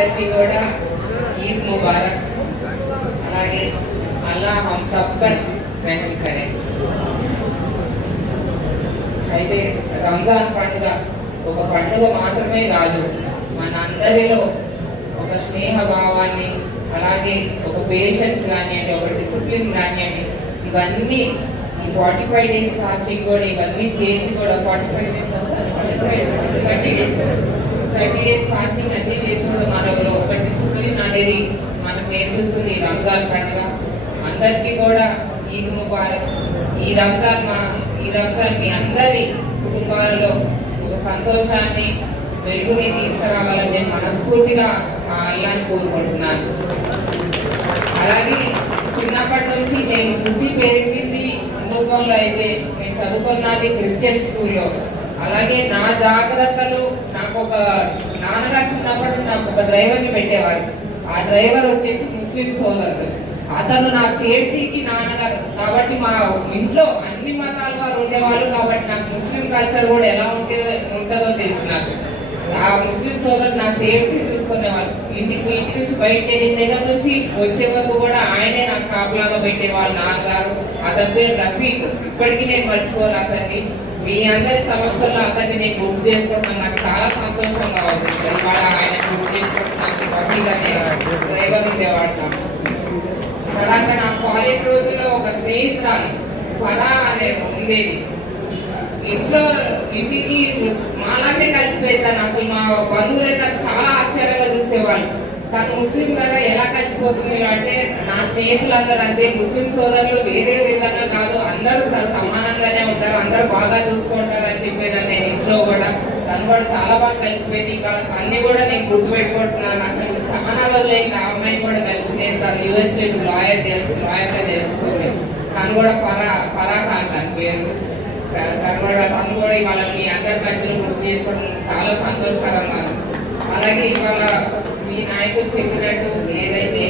అందరికీ కూడా ఈద్ ముబారక్. అలాగే అల్లా హమ్ సబ్ పర్ రెహమ్ కరే. అయితే రంజాన్ పండుగ ఒక పండుగ మాత్రమే కాదు, మన అందరిలో ఒక స్నేహ భావాన్ని, అలాగే ఒక పేషెన్స్ కానివ్వండి, ఒక డిసిప్లిన్ కానివ్వండి, ఇవన్నీ ఈ 45 days ఫాస్టింగ్ కూడా ఇవన్నీ చేసి కూడా 45 days 30 days ఫాస్టింగ్ అన్నీ చేసి కూడా మనలో ఒక డిసిప్లిన్ అనేది మనకు నేర్పిస్తుంది ఈ రంజాన్ పండుగ. అందరికీ కూడా ఈద్ ముబారక్. ఈ రంజాన్ మీ అందరి కుటుంబాలలో ఒక సంతోషాన్ని, వెలుగుని తీసుకురావాలని నేను మనస్ఫూర్తిగా అల్లాని కోరుకుంటున్నాను. అలాగే చిన్నప్పటి నుంచి నేను పుట్టి పెరిగింది హిందుత్వంలో, అయితే నేను చదువుకున్నది క్రిస్టియన్ స్కూల్లో. అలాగే నా జాగ్రత్తలు, నాకు ఒక నాన్నగారు చిన్నప్పటి నాకు ఒక డ్రైవర్ని పెట్టేవారు. ఆ డ్రైవర్ వచ్చేసి ముస్లిం సోదరుడు. అతను నా సేఫ్టీకి నాన్నగారు కాబట్టి మా ఇంట్లో అన్ని మతాల వారు ఉండేవాళ్ళు కాబట్టి నాకు ముస్లిం కల్చర్ కూడా ఎలా ఉంటుందో తెలుసు. నాకు ఆ ముస్లిం సోదరు నా సేఫ్టీ చూసుకునేవాళ్ళు. ఇంటి నుంచి బయటకి వెళ్ళిన దగ్గర నుంచి వచ్చే వరకు కూడా ఆయనే నాకు కాపులాగా పెట్టేవాళ్ళు నాన్నగారు. అతని పేరు రఫీక్. ఇప్పటికీ నేను మర్చిపోను అతన్ని. మీ అందరి సమస్యల్లో అతన్ని నేను గుర్తు చేసుకుంటున్నాను. నాకు చాలా సంతోషంగా అవుతుంది. ఇవాళ ఆయన గుర్తు చేసుకుంటున్నాను. రఫీక్ అనే డ్రైవర్ ఉండేవాడు నాకు. అలాగే నా కాలేజ్ రోజుల్లో ఒక స్నేహితురాలు ఫలా అనే ఉండేది. ఇంటికి మాలాగే కలిసిపోతాను. అసలు మా బంధువులైతే చాలా ఆశ్చర్యంగా చూసేవాళ్ళు. తను ముస్లిం కదా ఎలా కలిసిపోతుంది అంటే, నా స్నేహితులందరూ అంతే. ముస్లిం సోదరులు వేరే విధంగా కాదు, అందరూ సమానంగానే ఉంటారు, అందరూ బాగా చూసుకుంటారు అని చెప్పేదాన్ని నేను ఇంట్లో కూడా. తను కూడా చాలా బాగా కలిసిపోయింది. ఇక్కడ అన్ని కూడా నేను గుర్తుపెట్టుకుంటున్నాను. అసలు చాలా రోజులైంది ఆ అమ్మాయిని కూడా కలిసి. నేను తను యూఎస్ఏ లాయర్గా చేస్తుంది. తను కూడా ఫరాఖాన్ తన పేరు. తను కూడా ఇవాళ మీ అందరి మధ్యలో గుర్తు చేసుకోవడం చాలా సంతోషకరంగా. అలాగే ఇవాళ మీ నాయకులు చెప్పినట్టు ఏదైతే